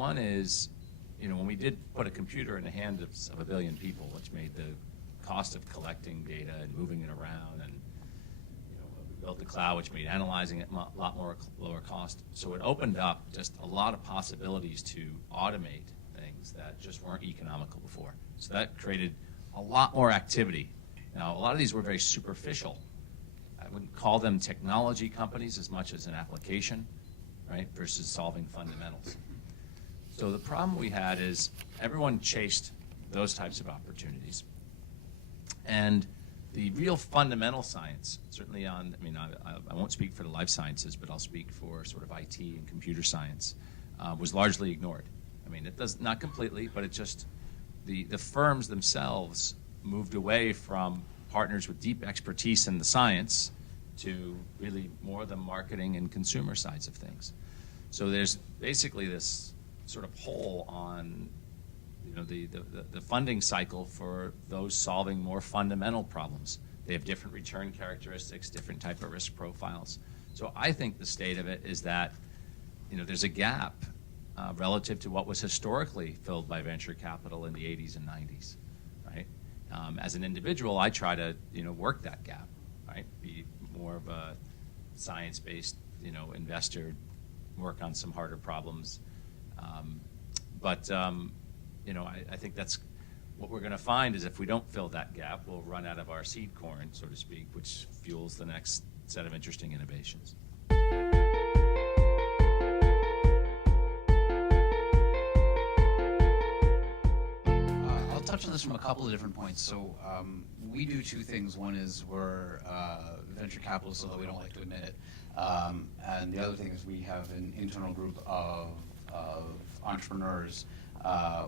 One is, when we did put a computer in the hands of 1 billion people, which made the cost of collecting data and moving it around, and we built the cloud, which made analyzing it a lot more lower cost. So it opened up just a lot of possibilities to automate things that just weren't economical before. So that created a lot more activity. Now, a lot of these were very superficial. I wouldn't call them technology companies as much as an application, right, versus solving fundamentals. So the problem we had is everyone chased those types of opportunities. And the real fundamental science, certainly I won't speak for the life sciences, but I'll speak for sort of IT and computer science, was largely ignored. It does, not completely, but it just, the firms themselves moved away from partners with deep expertise in the science to really more the marketing and consumer sides of things. So there's basically this sort of hole on the funding cycle for those solving more fundamental problems. They have different return characteristics, different type of risk profiles. So I think the state of it is that there's a gap relative to what was historically filled by venture capital in the 80s and 90s, right? As an individual, I try to work that gap, right? Be more of a science-based investor, work on some harder problems. I think that's what we're going to find is if we don't fill that gap, we'll run out of our seed corn, so to speak, which fuels the next set of interesting innovations. I'll touch on this from a couple of different points. So we do two things. One is we're venture capitalists, although we don't like to admit it. And the other thing is we have an internal group of entrepreneurs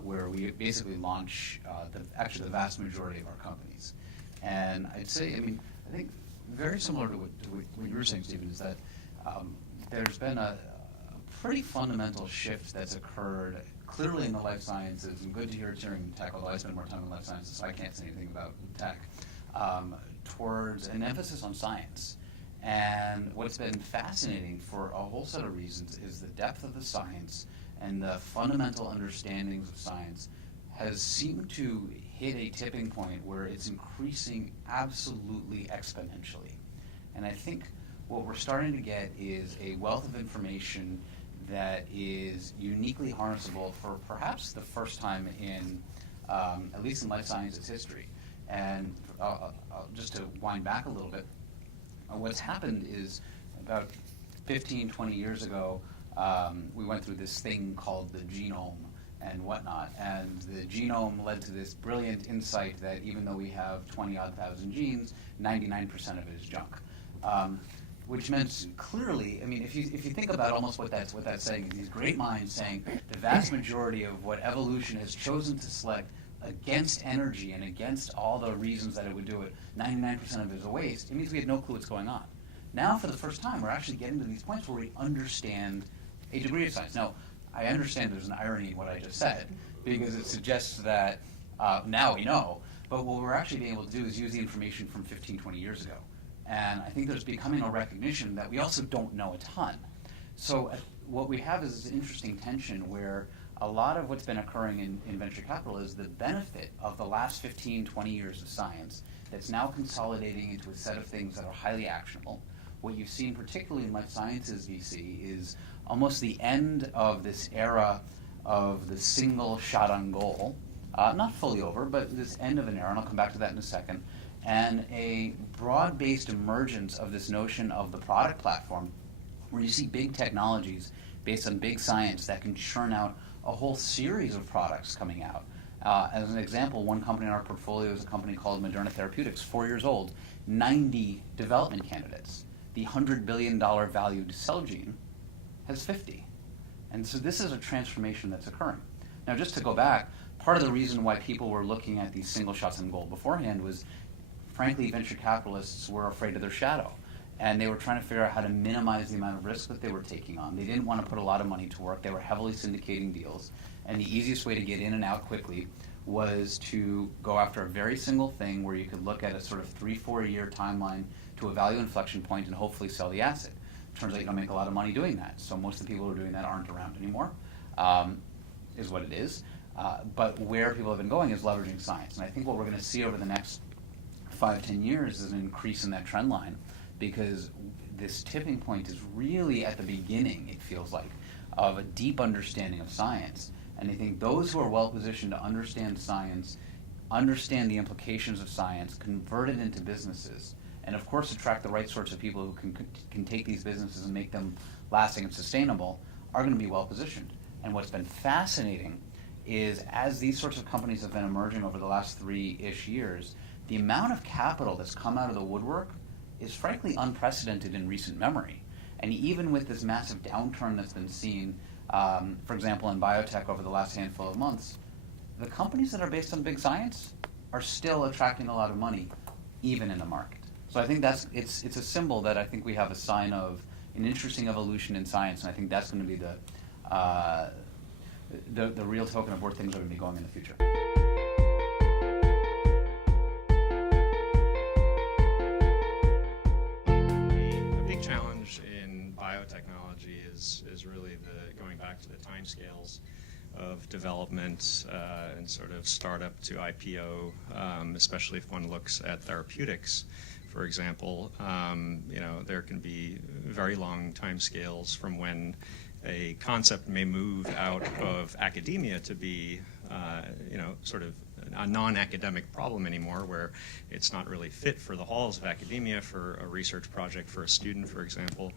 where we basically launch the vast majority of our companies. And I'd say, I think very similar to what you were saying, Stephen, is that there's been a pretty fundamental shift that's occurred clearly in the life sciences, and good to hear it's hearing tech, although I spend more time in life sciences, so I can't say anything about tech, towards an emphasis on science. And what's been fascinating for a whole set of reasons is the depth of the science and the fundamental understandings of science has seemed to hit a tipping point where it's increasing absolutely exponentially. And I think what we're starting to get is a wealth of information that is uniquely harnessable for perhaps the first time in, at least in life sciences history. And just to wind back a little bit, what's happened is about 15, 20 years ago, we went through this thing called the genome and whatnot, and the genome led to this brilliant insight that even though we have 20-odd thousand genes, 99% of it is junk. Which meant clearly, if you think about almost what that's saying, these great minds saying the vast majority of what evolution has chosen to select against energy and against all the reasons that it would do it, 99% of it is a waste. It means we had no clue what's going on. Now, for the first time, we're actually getting to these points where we understand a degree of science. Now, I understand there's an irony in what I just said, because it suggests that now we know, but what we're actually being able to do is use the information from 15, 20 years ago. And I think there's becoming a recognition that we also don't know a ton. So what we have is this interesting tension where a lot of what's been occurring in venture capital is the benefit of the last 15, 20 years of science that's now consolidating into a set of things that are highly actionable. What you've seen particularly in life sciences VC is almost the end of this era of the single shot on goal. Not fully over, but this end of an era, and I'll come back to that in a second, and a broad-based emergence of this notion of the product platform where you see big technologies based on big science that can churn out a whole series of products coming out. As an example, one company in our portfolio is a company called Moderna Therapeutics, 4 years old, 90 development candidates. The $100 billion valued Celgene has 50. And so this is a transformation that's occurring. Now, just to go back, part of the reason why people were looking at these single shots on goal beforehand was, frankly, venture capitalists were afraid of their shadow. And they were trying to figure out how to minimize the amount of risk that they were taking on. They didn't want to put a lot of money to work. They were heavily syndicating deals. And the easiest way to get in and out quickly was to go after a very single thing where you could look at a sort of 3-4 year timeline to a value inflection point and hopefully sell the asset. Turns out you don't make a lot of money doing that. So most of the people who are doing that aren't around anymore. is what it is. But where people have been going is leveraging science. And I think what we're going to see over the next 5-10 years is an increase in that trend line, because this tipping point is really at the beginning, it feels like, of a deep understanding of science. And I think those who are well positioned to understand science, understand the implications of science, convert it into businesses, and of course attract the right sorts of people who can take these businesses and make them lasting and sustainable, are going to be well positioned. And what's been fascinating is, as these sorts of companies have been emerging over the last 3-ish years, the amount of capital that's come out of the woodwork is frankly unprecedented in recent memory. And even with this massive downturn that's been seen, for example, in biotech over the last handful of months, the companies that are based on big science are still attracting a lot of money, even in the market. So I think it's a symbol that I think we have a sign of an interesting evolution in science, and I think that's going to be the real token of where things are going to be going in the future. A big challenge in biotechnology is really going back to the timescales of development and sort of startup to IPO, especially if one looks at therapeutics. For example, there can be very long timescales from when a concept may move out of academia to be, sort of a non-academic problem anymore, where it's not really fit for the halls of academia for a research project for a student, for example,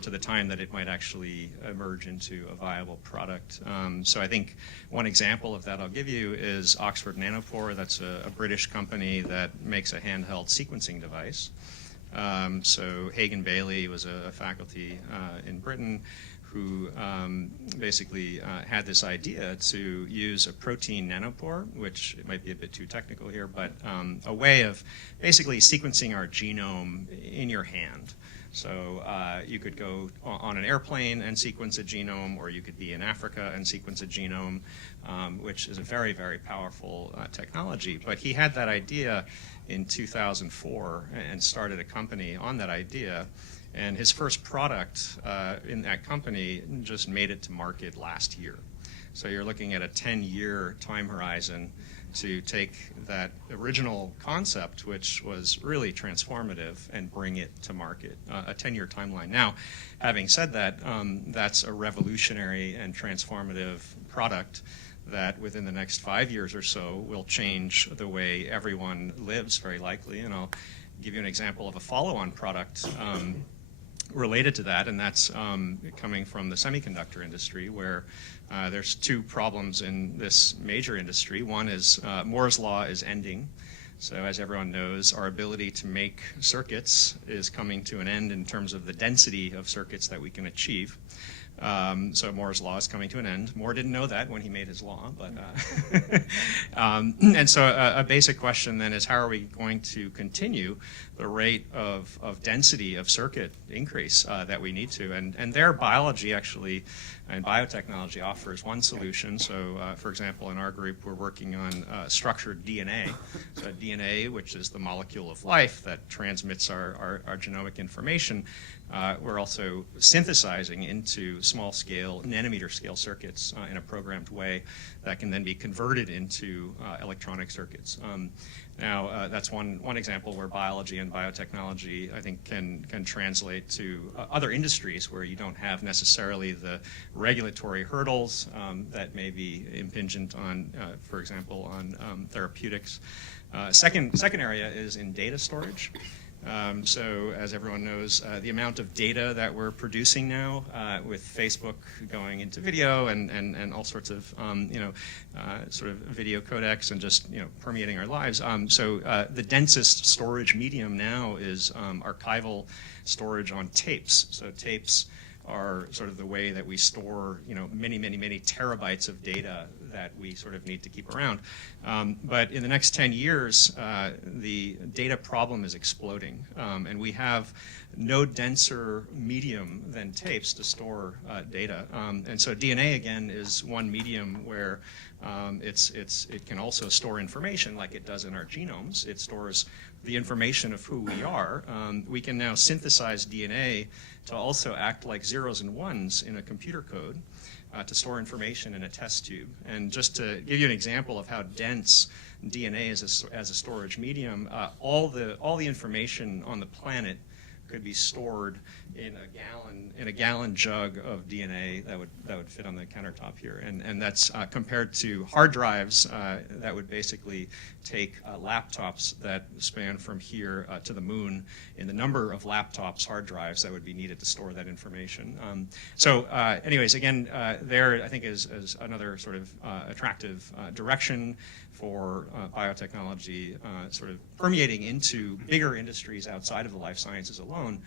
to the time that it might actually emerge into a viable product. So I think one example of that I'll give you is Oxford Nanopore. That's a British company that makes a handheld sequencing device. So Hagan Bailey was a faculty in Britain who basically had this idea to use a protein nanopore, which it might be a bit too technical here, but a way of basically sequencing our genome in your hand. So you could go on an airplane and sequence a genome, or you could be in Africa and sequence a genome, which is a very, very powerful technology. But he had that idea in 2004 and started a company on that idea. And his first product in that company just made it to market last year. So you're looking at a 10-year time horizon to take that original concept, which was really transformative, and bring it to market, a 10-year timeline. Now, having said that, that's a revolutionary and transformative product that within the next 5 years or so will change the way everyone lives, very likely. And I'll give you an example of a follow-on product related to that, and that's coming from the semiconductor industry, where there's two problems in this major industry. One is Moore's law is ending. So as everyone knows, our ability to make circuits is coming to an end in terms of the density of circuits that we can achieve. So Moore's law is coming to an end. Moore didn't know that when he made his law, but and so a basic question then is, how are we going to continue the rate of density of circuit increase that we need to? And there, biology actually and biotechnology offers one solution. So for example, in our group, we're working on structured DNA. So DNA, which is the molecule of life that transmits our genomic information, we're also synthesizing into small-scale, nanometer-scale circuits in a programmed way that can then be converted into electronic circuits. Now, that's one example where biology and biotechnology, I think, can translate to other industries where you don't have necessarily the regulatory hurdles that may be impingent on, for example, on therapeutics. Second area is in data storage. So as everyone knows, the amount of data that we're producing now with Facebook going into video and all sorts of, sort of video codecs and just, permeating our lives. So the densest storage medium now is archival storage on tapes. So tapes are sort of the way that we store, many, many, many terabytes of data that we sort of need to keep around. But in the next 10 years, the data problem is exploding, and we have no denser medium than tapes to store data. And so DNA, again, is one medium where it can also store information like it does in our genomes. It stores the information of who we are. We can now synthesize DNA to also act like zeros and ones in a computer code. to store information in a test tube. And just to give you an example of how dense DNA is as a storage medium, all the information on the planet could be stored in a gallon jug of DNA that would fit on the countertop here, and that's compared to hard drives that would basically take laptops that span from here to the moon in the number of laptops, hard drives that would be needed to store that information. Anyways, again, there I think is another sort of attractive direction for biotechnology, sort of permeating into bigger industries outside of the life sciences alone,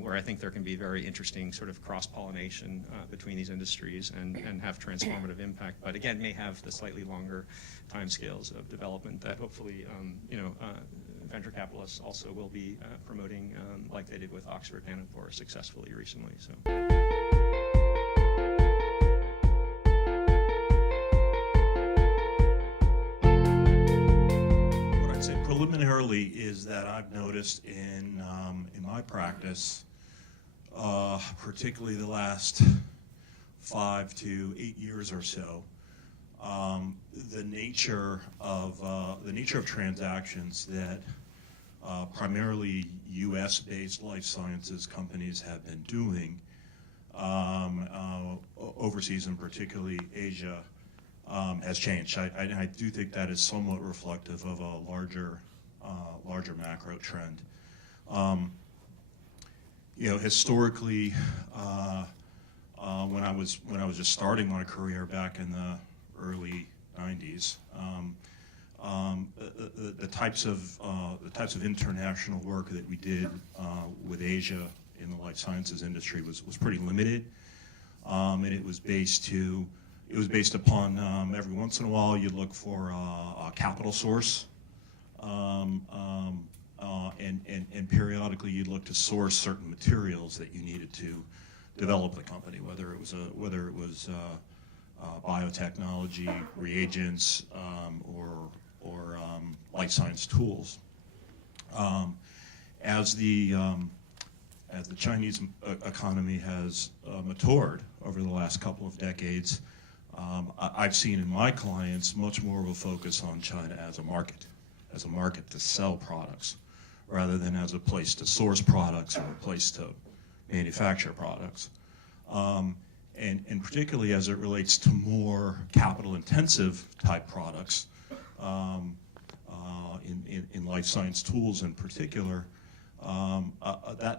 where I think there can be very interesting sort of cross-pollination between these industries and have transformative impact, but again, may have the slightly longer timescales of development that hopefully, venture capitalists also will be promoting, like they did with Oxford Nanopore successfully recently. So. Preliminarily is that I've noticed in my practice, particularly the last 5 to 8 years or so, the nature of transactions that primarily U.S.-based life sciences companies have been doing overseas, and particularly Asia, has changed. I do think that is somewhat reflective of a larger macro trend. Historically, when I was just starting my career back in the early '90s, the types of international work that we did with Asia in the life sciences industry was pretty limited, and it was based upon every once in a while you'd look for a capital source, and periodically you'd look to source certain materials that you needed to develop the company, whether it was biotechnology, reagents, or life science tools. As the Chinese economy has matured over the last couple of decades, I've seen in my clients much more of a focus on China as a market to sell products, rather than as a place to source products or a place to manufacture products. And particularly as it relates to more capital-intensive type products, in life science tools in particular,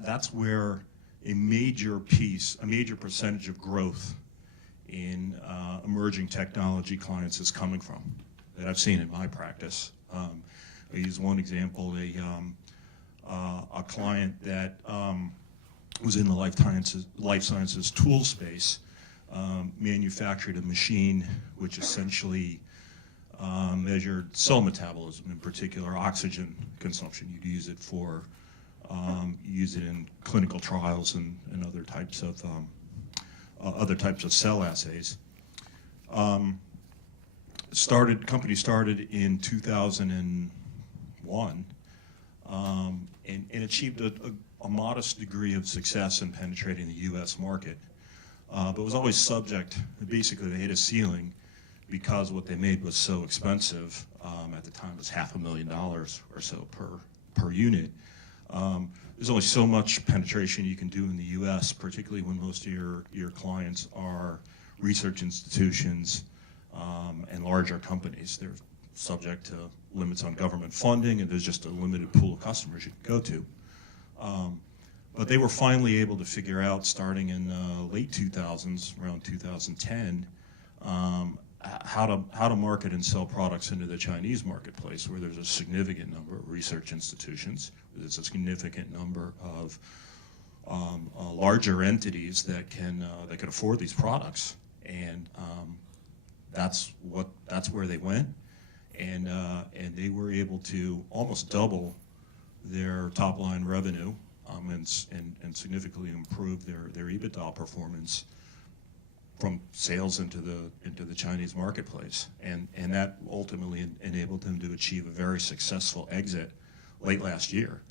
that's where a major percentage of growth in emerging technology clients is coming from, that I've seen in my practice. I use one example, a client that was in the life sciences tool space, manufactured a machine which essentially measured cell metabolism, in particular oxygen consumption. You'd use it in clinical trials and other types of cell assays. Company started in 2001, and achieved a modest degree of success in penetrating the U.S. market, but was always subject. Basically, they hit a ceiling because what they made was so expensive. At the time, it was $500,000 or so per unit. There's only so much penetration you can do in the U.S., particularly when most of your clients are research institutions and larger companies. They're subject to limits on government funding, and there's just a limited pool of customers you can go to. But they were finally able to figure out, starting in late 2000s, around 2010, how to market and sell products into the Chinese marketplace, where there's a significant number of research institutions, there's a significant number of larger entities that can afford these products, and that's where they went, and they were able to almost double their top line revenue, and significantly improve their EBITDA performance from sales into the Chinese marketplace, and that ultimately enabled them to achieve a very successful exit late last year,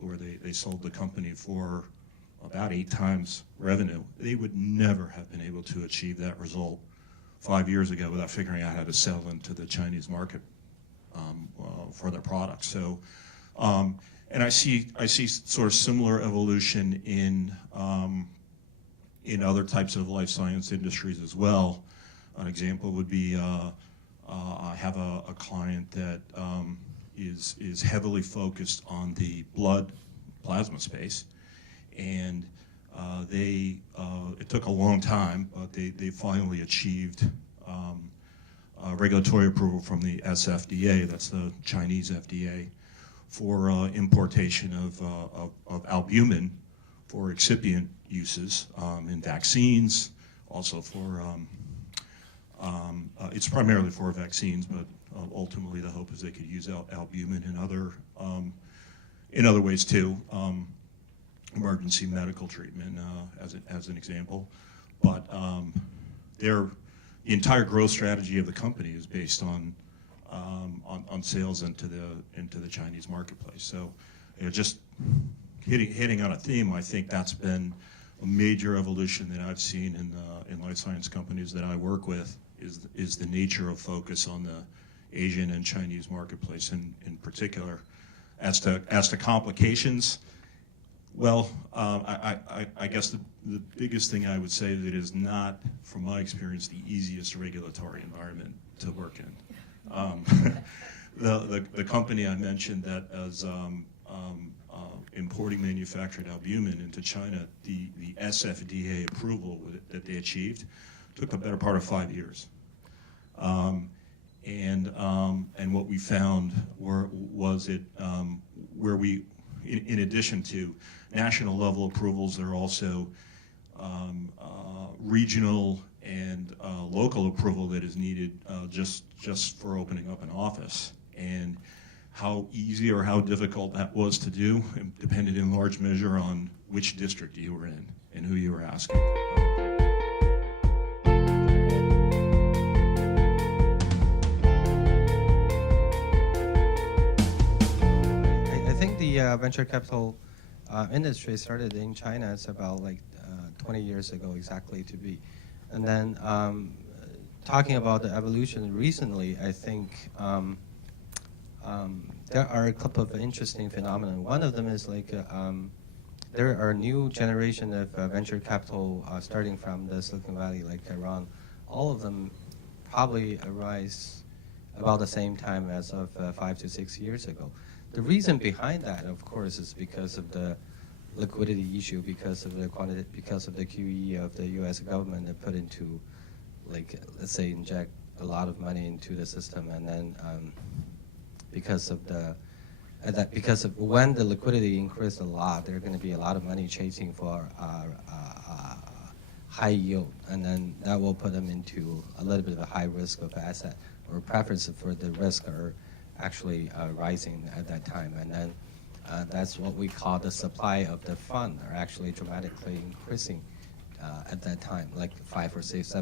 where they sold the company for about 8 times revenue. They would never have been able to achieve that result 5 years ago without figuring out how to sell into the Chinese market for their products. So, and I see sort of similar evolution in other types of life science industries as well. An example would be I have a client that is heavily focused on the blood plasma space, and it took a long time, but they finally achieved regulatory approval from the SFDA, that's the Chinese FDA, for importation of albumin for excipient uses in vaccines, also for, it's primarily for vaccines, but ultimately the hope is they could use albumin in other ways too, emergency medical treatment as an example. But the entire growth strategy of the company is based on sales into the Chinese marketplace. So, just hitting on a theme, I think that's been a major evolution that I've seen in life science companies that I work with, is the nature of focus on the Asian and Chinese marketplace in particular. As to complications, well, I guess the biggest thing I would say that it is not, from my experience, the easiest regulatory environment to work in. The company I mentioned that is importing manufactured albumin into China, the SFDA approval that they achieved took the better part of 5 years. And what we found was where we, in addition to national level approvals, there are also regional and local approval that is needed just for opening up an office. And how easy or how difficult that was to do depended in large measure on which district you were in and who you were asking. I think the venture capital industry started in China. It's about 20 years ago exactly to be. And then talking about the evolution recently, I think there are a couple of interesting phenomena. One of them is there are new generation of venture capital starting from the Silicon Valley, like around all of them probably arise about the same time as of 5 to 6 years ago. The reason behind that, of course, is because of the liquidity issue, because of the quantity, because of the QE of the U.S. government that put into, let's say, inject a lot of money into the system, and then because of when the liquidity increased a lot, there's going to be a lot of money chasing for high yield, and then that will put them into a little bit of a high risk of asset, or preference for the risk are actually rising at that time, and then that's what we call the supply of the fund are actually dramatically increasing at that time, like 5 or 6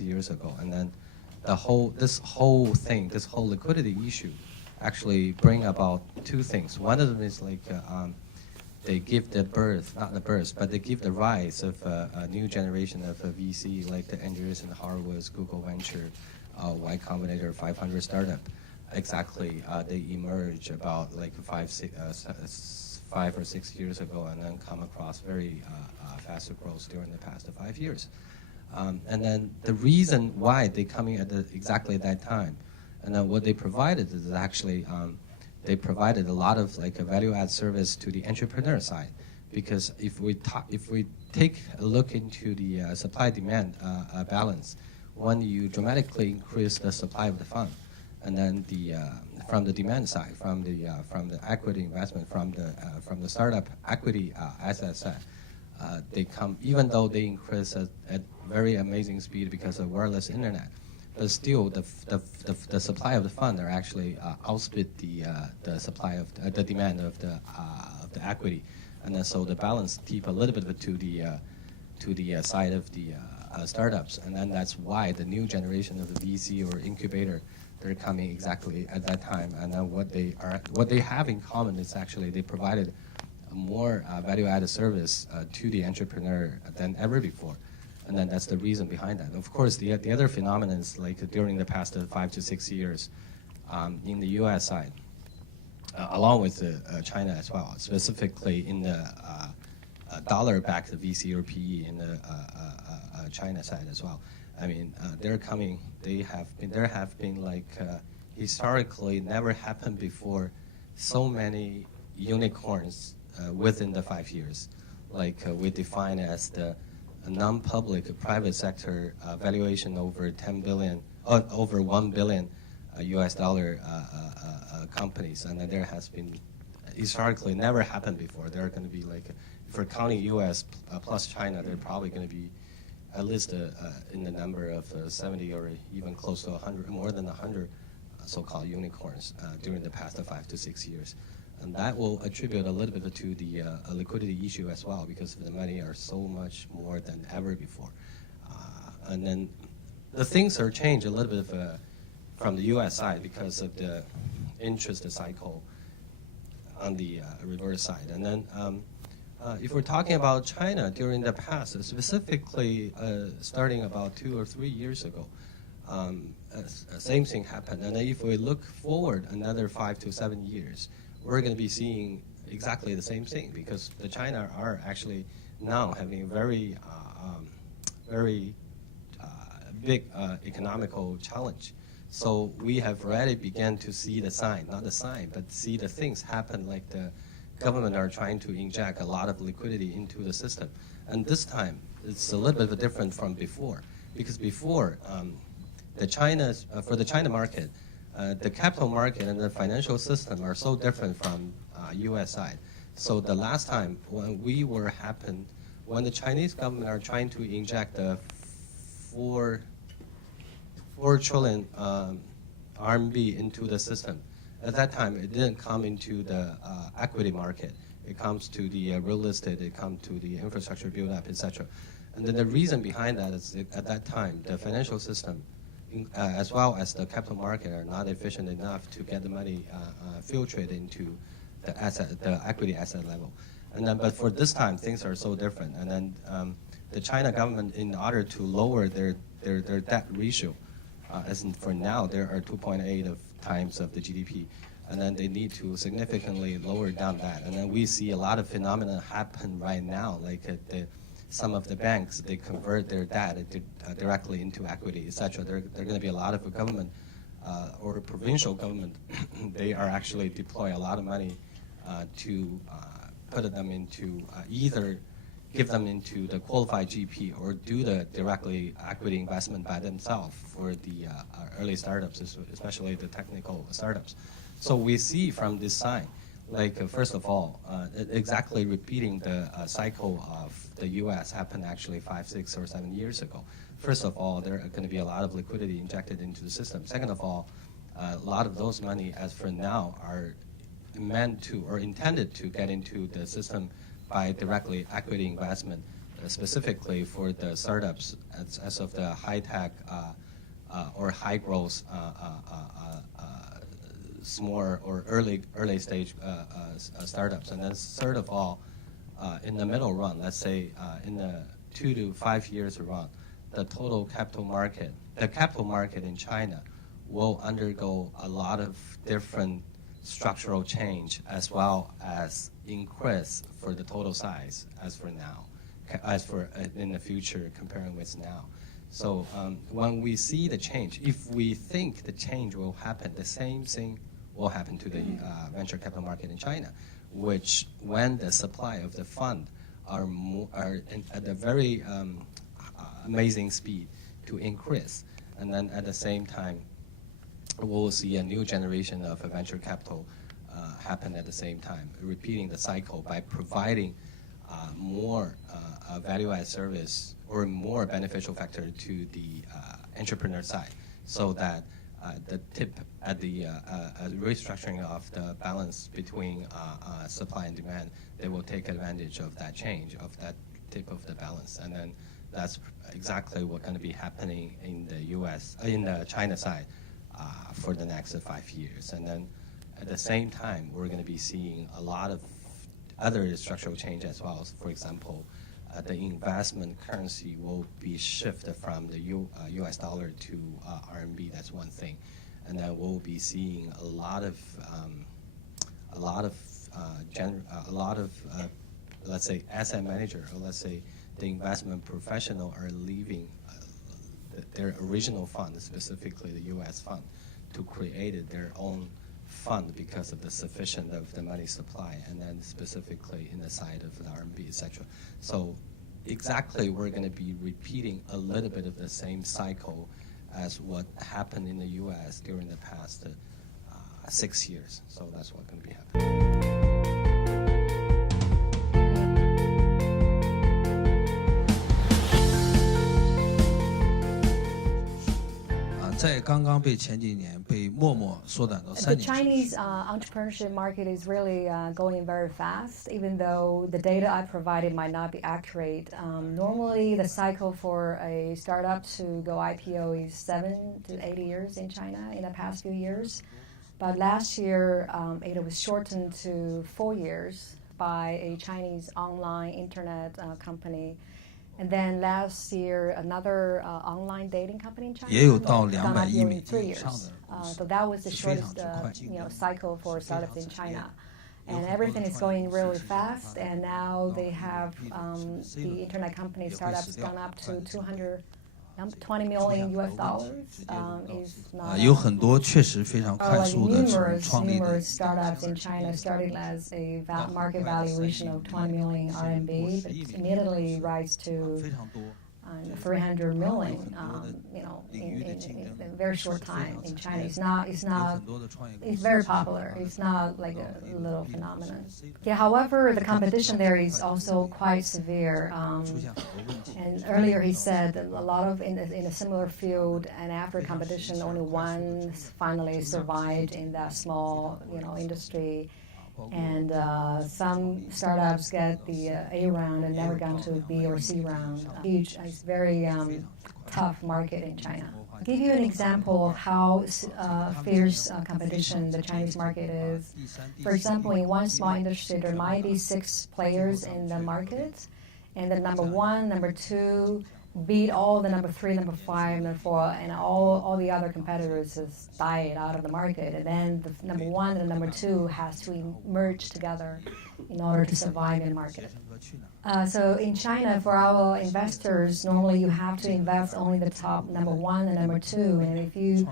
years ago, and then this whole liquidity issue actually bring about two things. One of them is they give the birth, not the birth, but they give the rise of a new generation of VC, like the Andreessen Horowitz, Google Venture, Y Combinator 500 startup. Exactly, they emerge about 5 or 6 years ago, and then come across very faster growth during the past 5 years. And then the reason why they coming at exactly that time, and then what they provided is actually they provided a lot of a value-add service to the entrepreneur side, because if we take a look into the supply-demand balance, when you dramatically increase the supply of the fund, and then from the demand side, from the equity investment, from the startup equity asset side, they come, even though they increase at very amazing speed because of wireless internet, but still the supply of the fund are actually outspit the supply of the demand of the equity, and then so the balance tip a little bit to the side of the startups, and then that's why the new generation of the VC or incubator, they're coming exactly at that time, and then what they have in common is actually they provided more value-added service to the entrepreneur than ever before. And then that's the reason behind that. Of course, the other phenomenon is like during the past 5 to 6 years in the U.S. side, along with China as well, specifically in the dollar-backed VC or PE in the China side as well. I mean, there have been like historically never happened before so many unicorns within the 5 years. Like we define as the non-public private sector valuation over 10 billion, over 1 billion US dollar companies, and there has been historically never happened before. There are going to be like, if we're counting US plus China, they're probably going to be at least in the number of 70 or even close to 100, more than 100 so-called unicorns during the past 5 to 6 years. And that will attribute a little bit to the liquidity issue as well, because the money are so much more than ever before. And then the things are changed a little bit from the US side because of the interest cycle on the reverse side. And then if we're talking about China during the past, specifically starting about 2 or 3 years ago, same thing happened. And then if we look forward another 5 to 7 years, we're going to be seeing exactly the same thing, because the China are actually now having very big economical challenge. So we have already begun to see the sign, not the sign, but see the things happen, like the government are trying to inject a lot of liquidity into the system. And this time, it's a little bit different from before, because before, for the China market, the capital market and the financial system are so different from U.S. side. So the last time when when the Chinese government are trying to inject the 4 trillion RMB into the system, at that time it didn't come into the equity market. It comes to the real estate, it comes to the infrastructure build-up, etc. And then the reason behind that is at that time, the financial system as well as the capital market are not efficient enough to get the money filtered into the equity asset level. And then, but for this time, things are so different. And then the China government, in order to lower their debt ratio, as in for now, there are 2.8 times of the GDP, and then they need to significantly lower down that. And then we see a lot of phenomena happen right now, like some of the banks, they convert their debt directly into equity, etc. There are going to be a lot of government or provincial government, they are actually deploy a lot of money to put them into either give them into the qualified GP or do the directly equity investment by themselves for the early startups, especially the technical startups. So we see from this sign, like first of all, exactly repeating the cycle of the U.S. happened actually 5, 6, or 7 years ago. First of all, there are going to be a lot of liquidity injected into the system. Second of all, a lot of those money, as for now, are meant to or intended to get into the system by directly equity investment, specifically for the startups as of the high-tech or high-growth small or early stage startups. And then third of all, in the middle run, let's say in the 2 to 5 years run, the capital market in China will undergo a lot of different structural change as well as increase for the total size as for now, as for in the future comparing with now. So when we see the change, if we think the change will happen, the same thing will happen to the venture capital market in China, which when the supply of the fund are at a very amazing speed to increase, and then at the same time, we'll see a new generation of venture capital happen at the same time, repeating the cycle by providing more value-added service or more beneficial factor to the entrepreneur side, so that the tip at the restructuring of the balance between supply and demand, they will take advantage of that change, of that tip of the balance. And then that's exactly what's going to be happening in the U.S., in the China side for the next 5 years. And then at the same time, we're going to be seeing a lot of other structural change as well. So for example, the investment currency will be shifted from the U.S. dollar to RMB. That's one thing, and then we'll be seeing a lot of let's say asset manager, or let's say the investment professional are leaving their original fund, specifically the U.S. fund, to create their own fund because of the sufficient of the money supply, and then specifically in the side of the RMB, etc. So exactly, we're going to be repeating a little bit of the same cycle as what happened in the U.S. during the past 6 years. So that's what's going to be happening.在刚刚被前几年被陌陌缩短到3 The 年。 Chinese entrepreneurship market is really going very fast, even though the data I provided might not be accurate. Normally, the cycle for a startup to go IPO is 7 to 8 years in China in the past few years. But last year, it was shortened to 4 years by a Chinese online internet company. And then last year, another online dating company in China 也有到 gone IPO 200亿美 in 3 金以上 years. 的公司 So that was the 是非常 shortest 之快。 cycle for startups in China. And 有很多的 everything is 创业 going 公司 really 其实很 fast. 快 And 地 now 到 they 一个 have B 轮 C the 轮 internet company 也会 startups 死掉 gone up 快 to 地 $20 million US 直 dollars. 接轮到 Is 死 not 有很多确实非常 or 快 like 速的从 numerous 创立的 startups in China starting as a market valuation of 20 million RMB, but immediately rise to 非常多。 300 million, in a very short time in China. It's 有 not 很多的创业公 it's 司 very popular. It's not like a little phenomenon. Yeah, however, the competition there is also quite severe. 出现很多问题。 And earlier he said that a lot of in a similar field, and after competition, only one finally survived in that small, industry. And some startups get the A round and never gone to B or C round. Huge, it's very tough market in China. I'll give you an example of how fierce competition the Chinese market is. For example, in one small industry, there might be 6 players in the market, and the number 1, number 2 beat all the number 3, number 5, number 4, and all the other competitors has died out of the market. And then the number 1 and the number 2 has to merge together in order to survive in the market. So in China, for our investors, normally you have to invest only the top number 1 and number 2, and if you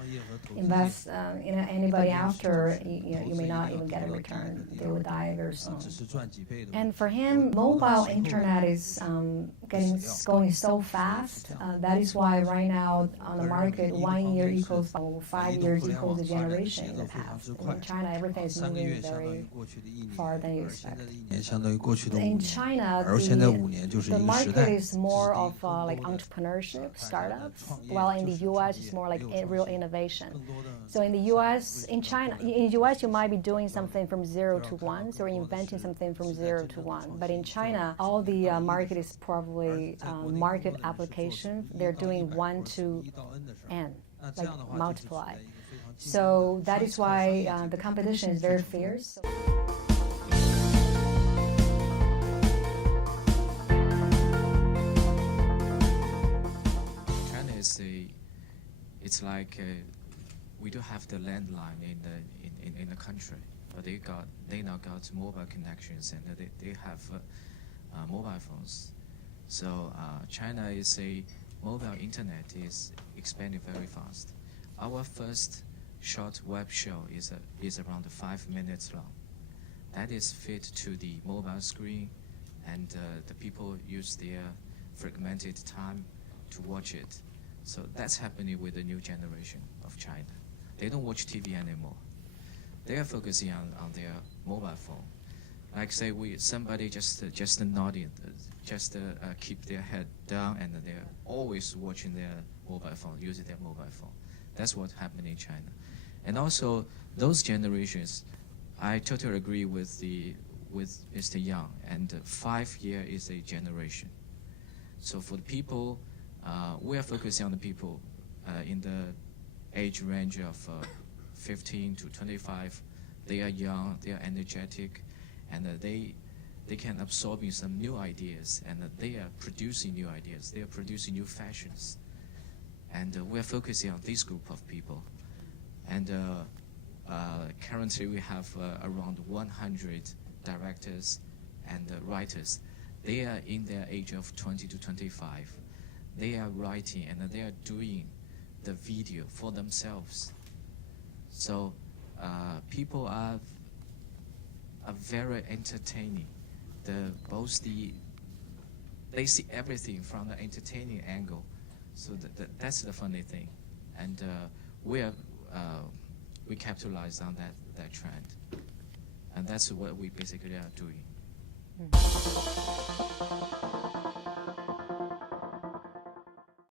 invest in anybody after, you may not even get a return. They will die very soon. 只是赚几倍的。 And for him, mobile internet is going so fast. That is why right now on the market, 1 year equals 5 years equals a generation in the past. And in China, everything is 3个 moving 月相当于 very 过去的1年， far than you 而现在 expect. 的1年相当于过去的5 In 年。 China, 而现在5年就是一 the 个时 market 代。 is more of like entrepreneurship, startups, while in the U.S. it's more like real innovation. 更多的 So in the U.S., in China, in the U.S. you might be doing something from 0 to 1, so inventing something from 0 to 1. But in China, all the market is probably market application. They're doing 1 to 1到 N 的时候， N, 那这 like 样的话就是处 multiply. 在一个非常竞争 So that is why the competition is very fierce. China is it's like we do have the landline in the country, but they now got mobile connections and they have mobile phones. So China is a mobile internet is expanding very fast. Our first short web show is around 5 minutes long. That is fit to the mobile screen, and the people use their fragmented time to watch it. So that's happening with the new generation of China. They don't watch TV anymore. They are focusing on their mobile phone. Like say somebody just nodding, just keep their head down, and they're always watching their mobile phone, using their mobile phone. That's what's happening in China. And also those generations, I totally agree with Mr. Yang. And 5 years is a generation. So for the people, we are focusing on the people in the age range of 15 to 25. They are young, they are energetic, and they can absorb in some new ideas, and they are producing new ideas. They are producing new fashions, and we're focusing on this group of people. And currently, we have around 100 directors and writers. They are in their age of 20 to 25. They are writing and they are doing the video for themselves. So people are very entertaining. They see everything from the entertaining angle. So that's the funny thing, and we capitalize on that trend, and that's what we basically are doing.